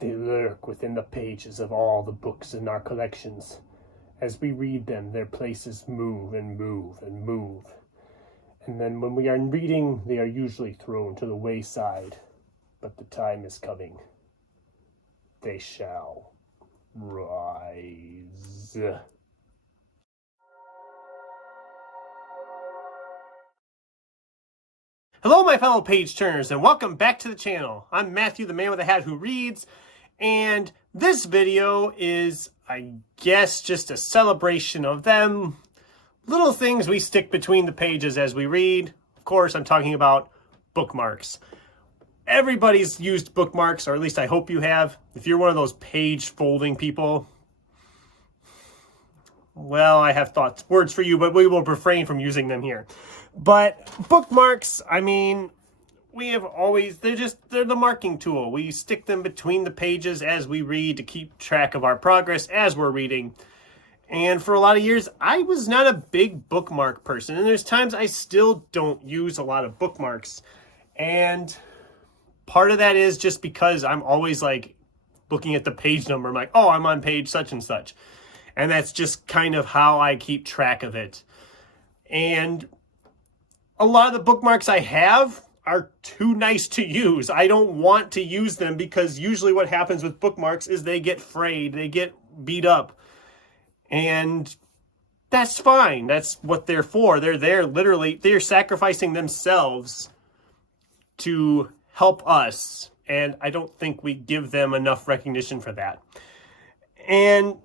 They lurk within the pages of all the books in our collections. As we read them, their places move and move and move. And then when we are reading, they are usually thrown to the wayside. But the time is coming. They shall rise. Hello, my fellow page turners, and welcome back to the channel. I'm Matthew, the man with a hat who reads, and this video is, I guess, just a celebration of them little things we stick between the pages as we read. Of course, I'm talking about bookmarks. Everybody's used bookmarks, or at least I hope you have. If you're one of those page folding people, well, I have words for you, but we will refrain from using them here. But bookmarks, I mean, they're the marking tool. We stick them between the pages as we read to keep track of our progress as we're reading. And for a lot of years, I was not a big bookmark person. And there's times I still don't use a lot of bookmarks. And part of that is just because I'm always like looking at the page number. I'm like, oh, I'm on page such and such. And that's just kind of how I keep track of it. And a lot of the bookmarks I have are too nice to use. I don't want to use them because usually what happens with bookmarks is they get frayed, they get beat up. And that's fine. That's what they're for. They're there literally, they're sacrificing themselves to help us. And I don't think we give them enough recognition for that. And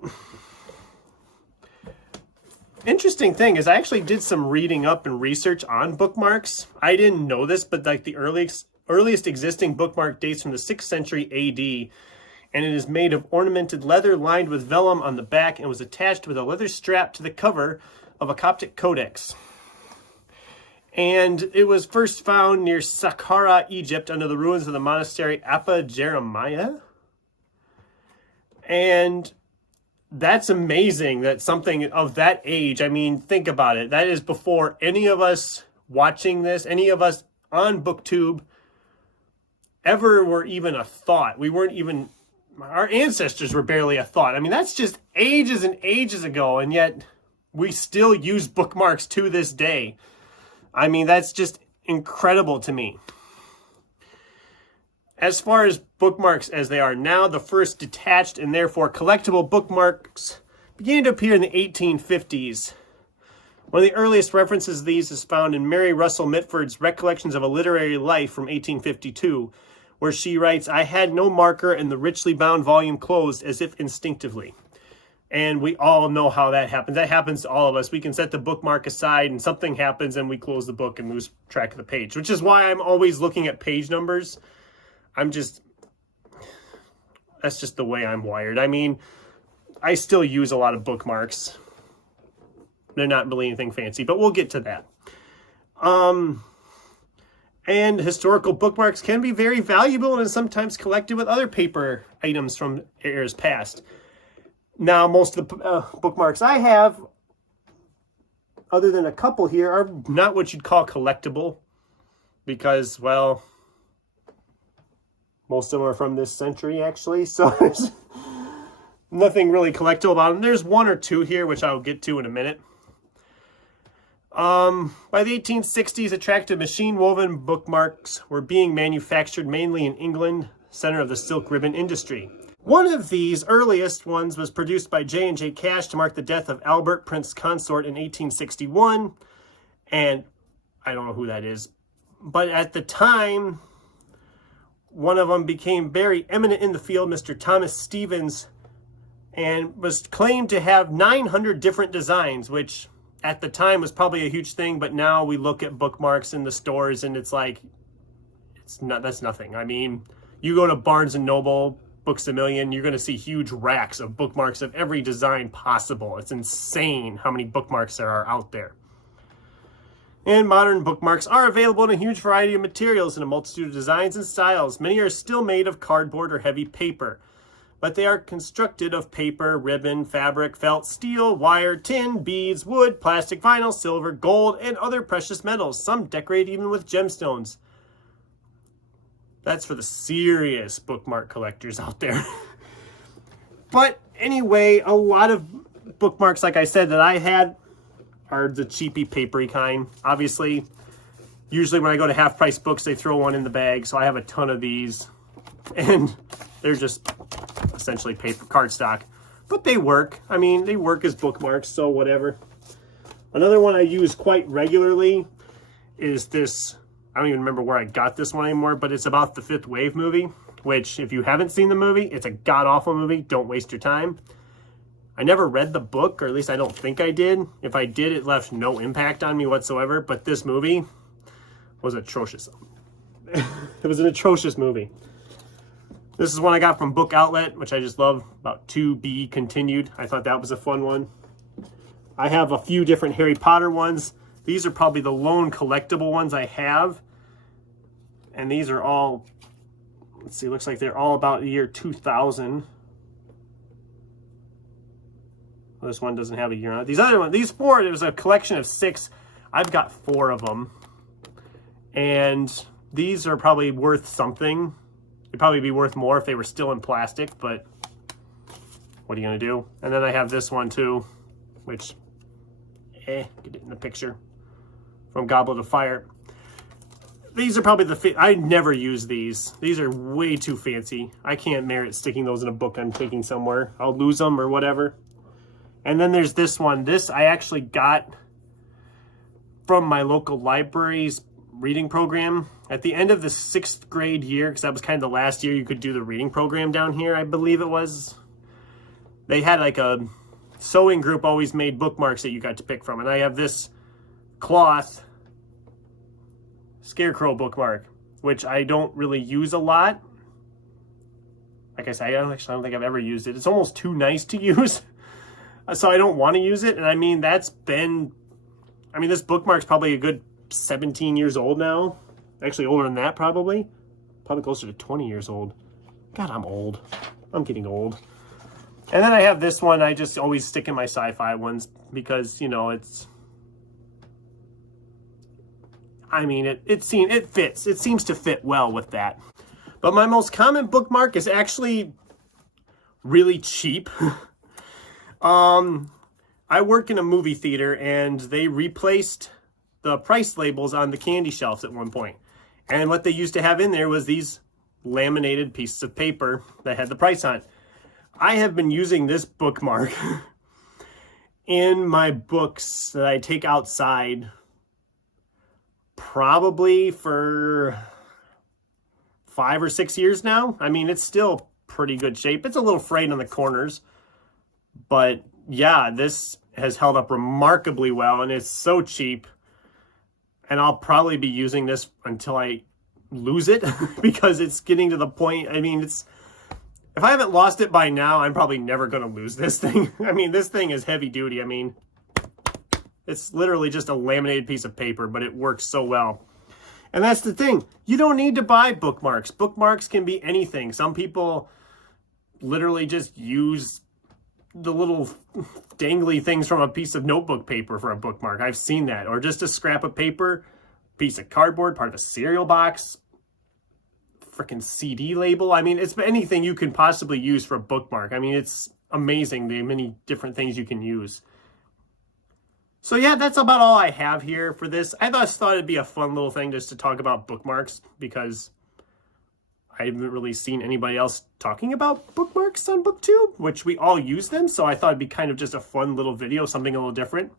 interesting thing is I actually did some reading up and research on bookmarks. I didn't know this, but like the earliest existing bookmark dates from the 6th century AD, and it is made of ornamented leather lined with vellum on the back and was attached with a leather strap to the cover of a Coptic codex. And it was first found near Saqqara, Egypt, under the ruins of the monastery Appa Jeremiah. And that's amazing that something of that age, I mean, think about it. That is before any of us watching this, any of us on BookTube ever were even a thought. We weren't even, our ancestors were barely a thought. I mean, that's just ages and ages ago, and yet we still use bookmarks to this day. I mean, that's just incredible to me. As far as bookmarks as they are now, the first detached and therefore collectible bookmarks began to appear in the 1850s. One of the earliest references of these is found in Mary Russell Mitford's Recollections of a Literary Life from 1852, where she writes, "I had no marker and the richly bound volume closed as if instinctively." And we all know how that happens. That happens to all of us. We can set the bookmark aside and something happens and we close the book and lose track of the page, which is why I'm always looking at page numbers. That's just the way I'm wired. I mean, I still use a lot of bookmarks. They're not really anything fancy, but we'll get to that. And historical bookmarks can be very valuable and sometimes collected with other paper items from eras past. Now, most of the bookmarks I have, other than a couple here, are not what you'd call collectible because, well, most of them are from this century, actually, so there's nothing really collectible about them. There's one or two here, which I'll get to in a minute. By the 1860s, attractive machine-woven bookmarks were being manufactured mainly in England, center of the silk ribbon industry. One of these earliest ones was produced by J&J Cash to mark the death of Albert, Prince Consort, in 1861, and I don't know who that is, but at the time, one of them became very eminent in the field, Mr. Thomas Stevens, and was claimed to have 900 different designs, which at the time was probably a huge thing, but now we look at bookmarks in the stores and it's like, that's nothing. I mean, you go to Barnes & Noble, Books A Million, you're going to see huge racks of bookmarks of every design possible. It's insane how many bookmarks there are out there. And modern bookmarks are available in a huge variety of materials in a multitude of designs and styles. Many are still made of cardboard or heavy paper, but they are constructed of paper, ribbon, fabric, felt, steel, wire, tin, beads, wood, plastic, vinyl, silver, gold, and other precious metals, some decorated even with gemstones. That's for the serious bookmark collectors out there. But anyway, a lot of bookmarks, like I said, that I had are the cheapy papery kind. Obviously, usually when I go to Half Price Books, they throw one in the bag, so I have a ton of these. And they're just essentially paper cardstock. But they work. I mean, they work as bookmarks, so whatever. Another one I use quite regularly is this. I don't even remember where I got this one anymore, but it's about the Fifth Wave movie, which if you haven't seen the movie, it's a god-awful movie. Don't waste your time. I never read the book, or at least I don't think I did. If I did, it left no impact on me whatsoever, but this movie was atrocious. It was an atrocious movie. This is one I got from Book Outlet, which I just love, about To Be Continued. I thought that was a fun one. I have a few different Harry Potter ones. These are probably the lone collectible ones I have. And these are all, let's see, looks like they're all about the year 2000. Well, this one doesn't have a year on it. These other ones, these four, there was a collection of 6. I've got 4 of them. And these are probably worth something. They'd probably be worth more if they were still in plastic, but what are you going to do? And then I have this one too, which, get it in the picture, from Goblet of Fire. These are probably I never use these. These are way too fancy. I can't merit sticking those in a book I'm taking somewhere. I'll lose them or whatever. And then there's this one. This I actually got from my local library's reading program. At the end of the 6th grade year, because that was kind of the last year you could do the reading program down here, I believe it was. They had like a sewing group always made bookmarks that you got to pick from. And I have this cloth scarecrow bookmark, which I don't really use a lot. Like I said, I don't think I've ever used it. It's almost too nice to use. So I don't want to use it. And I mean, this bookmark's probably a good 17 years old now. Actually older than that, probably closer to 20 years old. God, I'm old. I'm getting old. And then I have this one. I just always stick in my sci-fi ones because, you know, it fits. It seems to fit well with that. But my most common bookmark is actually really cheap. I work in a movie theater, and they replaced the price labels on the candy shelves at one point. And what they used to have in there was these laminated pieces of paper that had the price on it. I have been using this bookmark in my books that I take outside probably for 5 or 6 years now. I mean, it's still pretty good shape. It's a little frayed on the corners, but yeah, this has held up remarkably well, and it's so cheap. And I'll probably be using this until I lose it because it's getting to the point. I mean, if I haven't lost it by now, I'm probably never going to lose this thing. I mean, this thing is heavy duty. I mean, it's literally just a laminated piece of paper, but it works so well. And that's the thing. You don't need to buy bookmarks. Bookmarks can be anything. Some people literally just use the little dangly things from a piece of notebook paper for a bookmark. I've seen that. Or just a scrap of paper, piece of cardboard, part of a cereal box, freaking CD label. I mean, it's anything you can possibly use for a bookmark. I mean, it's amazing the many different things you can use. So yeah, that's about all I have here for this. I just thought it'd be a fun little thing just to talk about bookmarks because I haven't really seen anybody else talking about bookmarks on BookTube, which we all use them. So I thought it'd be kind of just a fun little video, something a little different.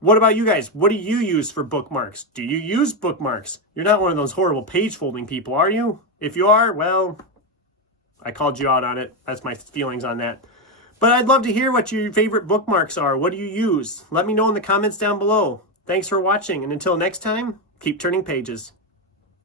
What about you guys? What do you use for bookmarks? Do you use bookmarks? You're not one of those horrible page folding people, are you? If you are, well, I called you out on it. That's my feelings on that. But I'd love to hear what your favorite bookmarks are. What do you use? Let me know in the comments down below. Thanks for watching, and until next time, keep turning pages.